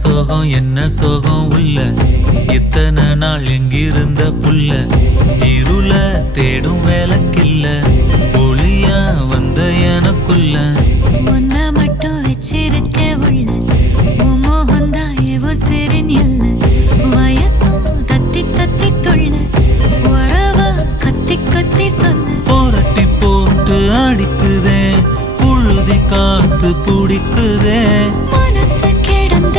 என்ன சோகம் உள்ள இத்தனை நாள் எங்கிருந்த புல்ல இருள தேடும் வேலைக்கில்ல ஒளியா வந்த எனக்குள்ள உன்னை மட்டும் வச்சிருக்க உள்ள உன் மோகந்தான் எவோ சிறின் எல்ல வயசும் தத்தி தத்தி தொள்ள உறவ கத்தி கத்தி சொல்ல போரட்டி போட்டு அடிக்குதே புழுதி காத்து பிடிக்குதே மனசு கிடந்த